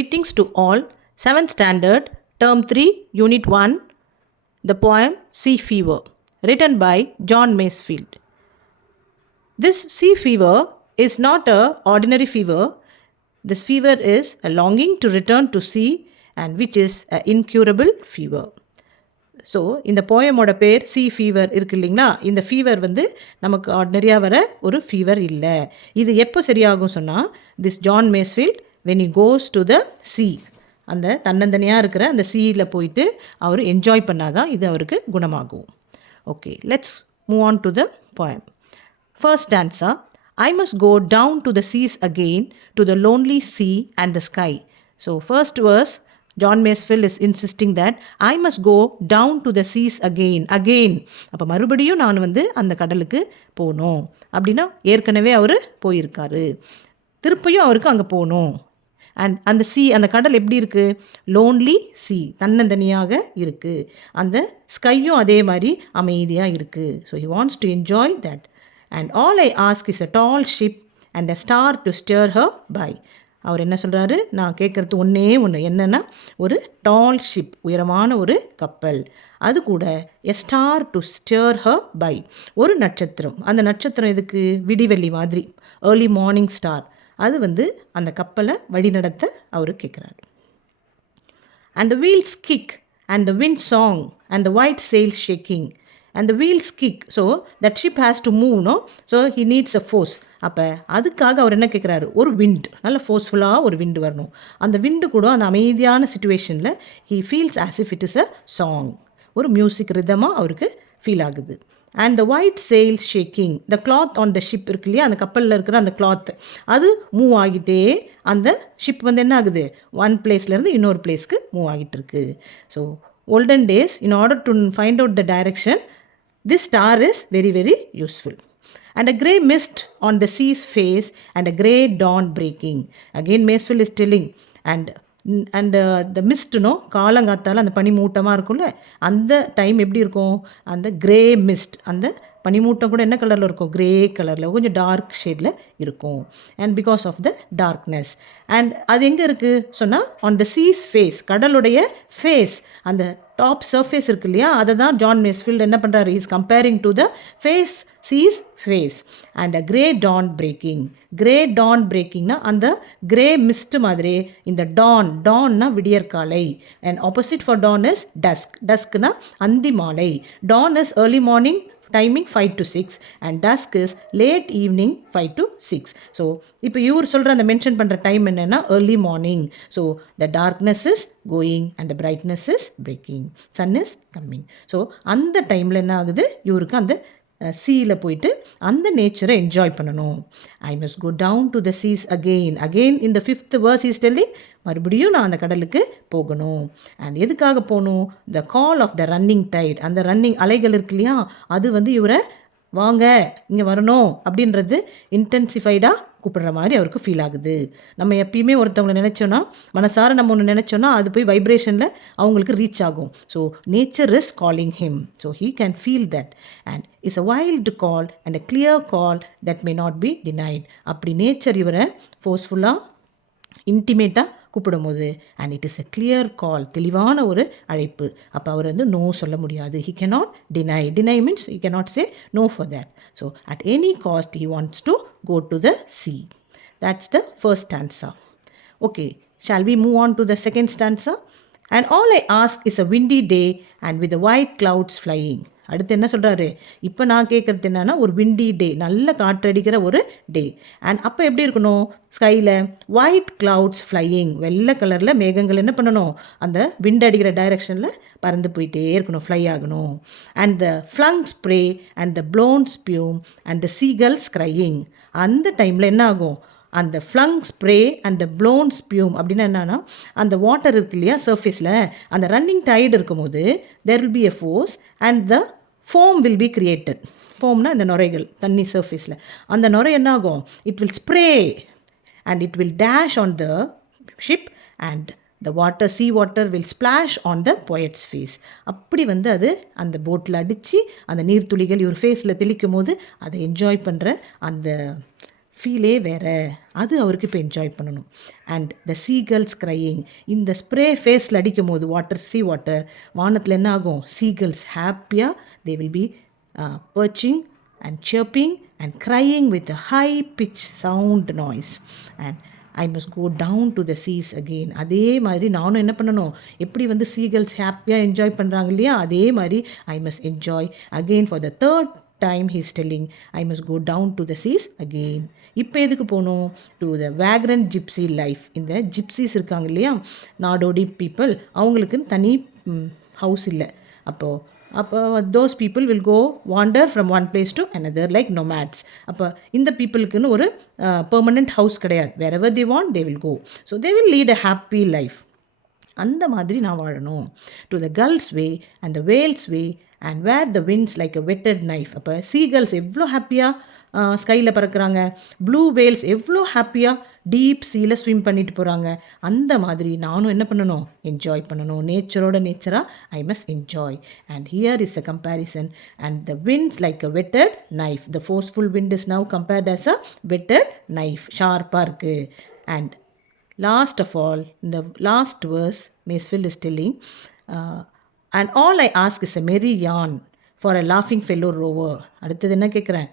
Greetings to all. 7th Standard, Term 3, Unit 1, the poem Sea Fever, written by John Masefield. This sea fever is not a ordinary fever. This fever is a longing to return to sea and which is an incurable fever. So இந்த போயமோட பேர் C fever இருக்கு இல்லைங்களா, இந்த fever வந்து நமக்கு ஆர்டினரியாக வர ஒரு fever இல்லை. இது எப்போ சரியாகும் சொன்னால், this John Masefield when he goes to the sea, அந்த தன்னந்தனியாக இருக்கிற அந்த சீயில் போயிட்டு அவர் என்ஜாய் பண்ணாதான் இது அவருக்கு குணமாகும். Okay, let's move on to the poem. First stanza, I must go down to the seas again, to the lonely sea and the sky. So first verse, John Masefield is insisting that I must go down to the seas again. அப்போ மறுபடியும் நான் வந்து அந்த கடலுக்கு போகணும். அப்படின்னா ஏற்கனவே அவர் போயிருக்காரு, திருப்பியும் அவருக்கு அங்கே போகணும். அண்ட் அந்த அந்த கடல் எப்படி இருக்குது? லோன்லி சி, தன்னந்தனியாக இருக்குது. அந்த ஸ்கையும் அதே மாதிரி அமைதியாக இருக்குது. So he wants to enjoy that. And all I ask is a tall ship and a star to steer her by. அவர் என்ன சொல்கிறாரு? நான் கேட்குறது ஒன்றே ஒன்று, என்னென்னா ஒரு டால் ஷிப், உயரமான ஒரு கப்பல், அது கூட a star to steer her by, ஒரு நட்சத்திரம். அந்த நட்சத்திரம் எதுக்கு? விடிவெள்ளி மாதிரி, ஏர்லி மார்னிங் ஸ்டார், அது வந்து அந்த கப்பலை வழிநடத்த அவர் கேட்குறாரு. And the wheels kick and the wind song and the white sails shaking and the wheels kick, so that ship has to move, no? So he needs a force. அப்போ அதுக்காக அவர் என்ன கேட்குறாரு? ஒரு விண்ட், நல்ல ஃபோர்ஸ்ஃபுல்லாக ஒரு விண்டு வரணும். அந்த விண்டு கூட அந்த அமைதியான சுச்சுவேஷனில் he feels as if it is a song, ஒரு மியூசிக் ரிதமாக அவருக்கு ஃபீல் ஆகுது. And the white sail shaking, the cloth on the ship இருக்கு இல்லையா, அந்த கப்பலில் இருக்கிற அந்த கிளாத் அது மூவ் ஆகிட்டே அந்த ஷிப் வந்து என்ன ஆகுது? ஒன் பிளேஸ்லேருந்து இன்னொரு பிளேஸ்க்கு மூவ் ஆகிட்டு இருக்கு. So olden days, in order to find out the direction, this star is very, very useful. And a grey mist on the sea's face and a grey dawn breaking. Again Masefield is telling, and the mist, no, காலங்காத்தால் அந்த பனிமூட்டமாக இருக்கும்ல, அந்த time எப்படி இருக்கும்? அந்த grey mist, அந்த பனிமூட்டம் கூட என்ன கலரில் இருக்கும்? கிரே கலரில், கொஞ்சம் டார்க் ஷேடில் இருக்கும். And because of the darkness. And அது எங்கே இருக்குது சொன்னால், ஆன் த சீஸ் ஃபேஸ், கடலுடைய ஃபேஸ், அந்த டாப் சர்ஃபேஸ் இருக்கு இல்லையா, அதை தான் ஜான் மேஸ்ஃபீல்ட் என்ன பண்ணுறாரு? Is comparing to the face, sea's face. And a grey dawn breaking, grey dawn பிரேக்கிங்னா அந்த கிரே மிஸ்ட் மாதிரி இந்த டான்னா விடியற்காலை. And opposite for dawn is dusk, டஸ்க்னா அந்தி மாலை. Dawn is early morning timing 5 to 6 and dusk is late evening 5 to 6. So இப்போ இவர் சொல்கிற அந்த மென்ஷன் பண்ணுற டைம் என்னென்னா early morning. So the darkness is going and the brightness is breaking, sun is coming. So அந்த டைமில் என்ன ஆகுது? இவருக்கு அந்த சீயில் போயிட்டு அந்த நேச்சரை என்ஜாய் பண்ணணும். I must go down to the seas again இந்த 5th verse இஸ் டெல்லிங், மறுபடியும் நான் அந்த கடலுக்கு போகணும். அண்ட் எதுக்காக போகணும்? த கால் ஆஃப் த ரன்னிங் டைட், அந்த ரன்னிங் அலைகள் இருக்கு இல்லையா, அது வந்து இவரை வாங்க இங்கே வரணும் அப்படின்றது இன்டென்சிஃபைடாக கூப்பிடுற மாதிரி அவருக்கு ஃபீல் ஆகுது. நம்ம எப்பயுமே ஒருத்தவங்களை நினச்சோன்னா, மனசார நம்ம ஒன்று நினச்சோன்னா அது போய் வைப்ரேஷனில் அவங்களுக்கு ரீச் ஆகும். So nature is calling him, so he can feel that. And it's a wild call and a clear call that may not be denied. அப்படி நேச்சர் இவரை ஃபோர்ஸ்ஃபுல்லாக இன்டிமேட்டாக கூப்பிடும்போது, and it is a clear call, தெளிவான ஒரு அழைப்பு. அப்போ அவர் வந்து நோ சொல்ல முடியாது. He cannot deny means he cannot say no for that. So at any cost he wants to go to the sea. That's the first stanza. Okay, shall we move on to the second stanza? And all I ask is a windy day and with the white clouds flying. அடுத்து என்ன சொல்கிறாரு? இப்போ நான் கேட்குறது என்னென்னா, ஒரு windy டே, நல்ல காற்றடிக்கிற ஒரு டே. அண்ட் அப்போ எப்படி இருக்கணும்? ஸ்கையில் ஒயிட் கிளவுட்ஸ் ஃப்ளையிங், வெள்ளை கலரில் மேகங்கள் என்ன பண்ணணும்? அந்த விண்ட் அடிக்கிற டைரெக்ஷனில் பறந்து போயிட்டே இருக்கணும், ஃப்ளை ஆகணும். And the flung spray and the blown spume and the seagulls crying. அந்த டைமில் என்ன ஆகும்? அந்த flung spray and the blown spume அப்படின்னா என்னன்னா, அந்த வாட்டர் இருக்கு இல்லையா சர்ஃபேஸில், அந்த ரன்னிங் டைடு இருக்கும்போது there will be a force and the foam will be created. ஃபோம்னா இந்த நுரைகள், தண்ணி சர்ஃபேஸில் அந்த நுரை என்ன ஆகும்? It will spray and it will dash on the ship and the water, sea water will splash on the poet's face. அப்படி வந்து அது அந்த போட்டில் அடித்து அந்த நீர்த்துளிகள் இவர் ஃபேஸில் தெளிக்கும் போது அதை என்ஜாய் பண்ணுற அந்த ஃபீலே வேறு, அது அவருக்கு இப்போ என்ஜாய் பண்ணணும். அண்ட் த சீகல்ஸ் க்ரையிங், இந்த ஸ்ப்ரே ஃபேஸில் அடிக்கும் போது வாட்டர் வானத்தில் என்ன ஆகும், சீகல்ஸ் ஹாப்பியாக they will be perching and chirping and crying with a high pitch sound noise. And I must go down to the seas again. அதே மாதிரி நானும் என்ன பண்ணணும், எப்படி வந்து சீகல்ஸ் ஹாப்பியாக என்ஜாய் பண்ணுறாங்க இல்லையா, அதே மாதிரி I must enjoy again for the third time he's telling I must go down to the seas again. இப்போ எதுக்கு போகணும், to the vagrant gypsy life. இந்த ஜிப்சிஸ் இருக்காங்க இல்லையா, நாடோடி பீப்புள், அவங்களுக்கு தனி ஹவுஸ் இல்லை. அப்போ those people will go wander from one place to another like nomads. அப்போ இந்த பீப்புளுக்குன்னு ஒரு பெர்மனண்ட் ஹவுஸ் கிடையாது. Wherever they want they will go. So they will lead a happy life. அந்த மாதிரி நான் வாழணும். To the gull's way and the whale's way and where the wind's like a whetted knife. அப்போ seagulls எவ்வளோ ஹாப்பியாக ஸ்கையில் பறக்கிறாங்க, blue Wales எவ்வளோ ஹாப்பியாக deep சீல ஸ்விம் பண்ணிட்டு போகிறாங்க. அந்த மாதிரி நானும் என்ன பண்ணணும், என்ஜாய் பண்ணணும். நேச்சராக I must enjoy. And here is a comparison. And the wind's like a whetted knife. The forceful wind is now compared as a whetted knife, ஷார்ப்பாக இருக்குது. And last of all, in the last verse, Macefield is telling, and all I ask is a merry yarn for a laughing fellow rover. அடுத்தது என்ன கேட்குறேன்,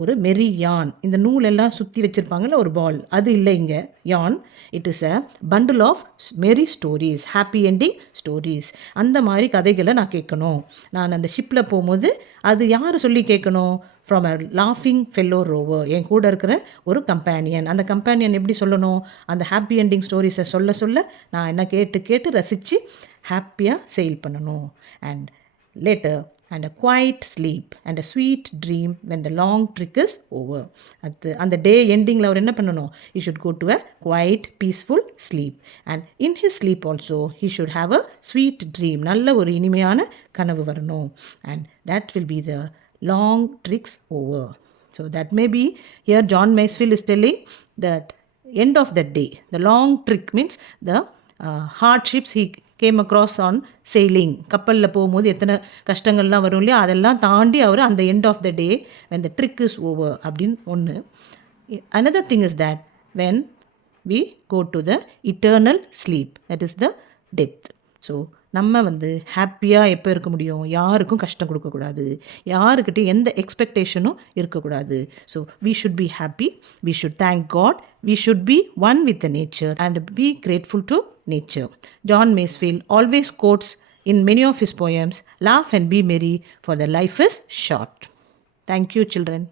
ஒரு மெரி யான். இந்த நூலெல்லாம் சுற்றி வச்சுருப்பாங்கள்ல ஒரு பால், அது இல்லை இங்கே யான். It is a bundle of merry stories, happy ending stories. அந்த மாதிரி கதைகளை நான் கேட்கணும். நான் அந்த ஷிப்பில் போகும்போது அது யார் சொல்லி கேட்கணும், ஃப்ரம் அ லாஃபிங் ஃபெல்லோ ரோவர், என் கூட இருக்கிற ஒரு கம்பேனியன். அந்த கம்பேனியன் எப்படி சொல்லணும், அந்த ஹாப்பி என்டிங் ஸ்டோரிஸை சொல்ல நான் என்ன கேட்டு ரசித்து ஹாப்பியாக செயில் பண்ணணும். And later and a quiet sleep and a sweet dream when the long trick is over. அந்த டே எண்டிங்கில் அவர் என்ன பண்ணணும், he should go to a quiet peaceful sleep, and in his sleep also he should have a sweet dream. நல்ல ஒரு இனிமையான கனவு வரணும். and that will be the long tricks over. So that may be here John Masefield is telling that end of the day, the long trick means the hardships he came across on sailing. கப்பலில் போகும்போது எத்தனை கஷ்டங்கள்லாம் வரும் இல்லையா, அதெல்லாம் தாண்டி அவர் அந்த end of the day when the trick is over அப்படின்னு ஒன்று. another thing is that when we go to the eternal sleep, that is the death. So நம்ம வந்து ஹாப்பியாக எப்போ இருக்க முடியும், யாருக்கும் கஷ்டம் கொடுக்கக்கூடாது, யாருக்கிட்டையும் எந்த எக்ஸ்பெக்டேஷனும் இருக்கக்கூடாது. So we should be happy, we should thank God, we should be one with the nature and be grateful to nature. John Masefield always quotes in many of his poems, laugh and be merry, for the life is short. Thank you, children.